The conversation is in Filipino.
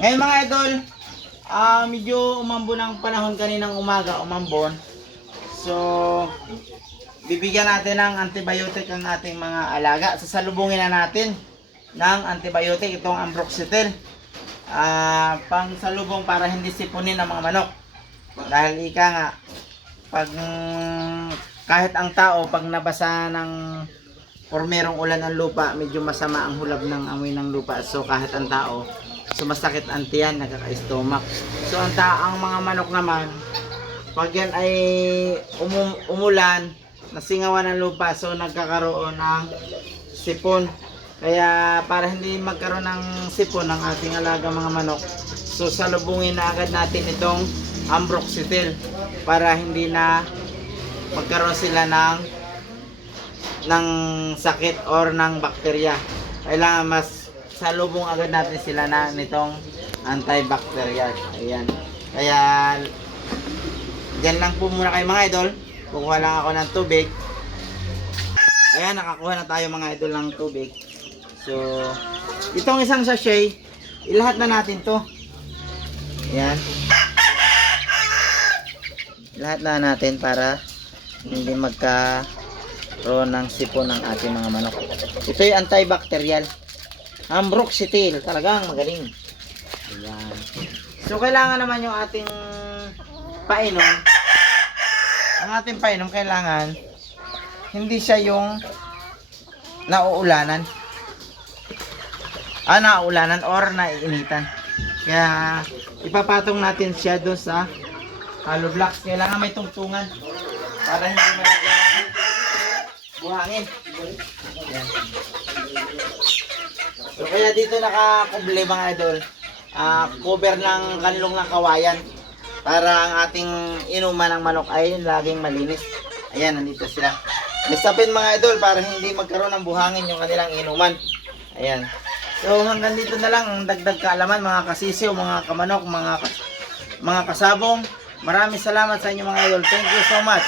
Ngayon mga idol, medyo umambon ang panahon kaninang umaga, umambon. So, bibigyan natin ng antibiotic ang ating mga alaga. Sasalubungin na natin ng antibiotic itong Ambroxetil. Pang salubong para hindi sipunin ang mga manok. Dahil ika nga, pag kahit ang tao, pag nabasa ng or merong ulan ang lupa, medyo masama ang hulab ng amoy ng lupa. So kahit ang tao, sumasakit ang tiyan, nagkaka-stomach. So ang mga manok naman, pag yan ay umulan, nasingawan ng lupa, so nagkakaroon ng sipon. Kaya para hindi magkaroon ng sipon ng ating alaga mga manok, so salubungin na agad natin itong Ambroxetil para hindi na magkaroon sila ng sakit or ng bakterya. Kailangan mas salubong agad natin sila nitong antibacterial. Ayan. Kaya dyan lang po muna kayo mga idol. Kukuha lang ako ng tubig. Ayan, nakakuha na tayo mga idol ng tubig. So, itong isang sachet, ilahat na natin to. Ayan. Lahat na natin para hindi magkaroon ng sipon ng ating mga manok. Ito yung antibacterial. Ambroxetil, talagang magaling. Ayan. So, kailangan naman yung ating painom. Ang ating painom, kailangan hindi siya yung nauulanan. Nauulanan or naiinitan. Kaya, ipapatong natin siya doon sa hollow blocks. Kailangan may tungtungan para hindi malagyan ng buhangin. Ayan. So kaya dito nakakuble mga idol, cover ng kanlong ng kawayan para ang ating inuman ng manok ay laging malinis. Ayan, nandito sila. Listapin mga idol para hindi magkaroon ng buhangin yung kanilang inuman. Ayan. So hanggang dito na lang ang dagdag kaalaman mga kasisiw, mga kamanok, mga kasabong. Maraming salamat sa inyo mga idol. Thank you so much.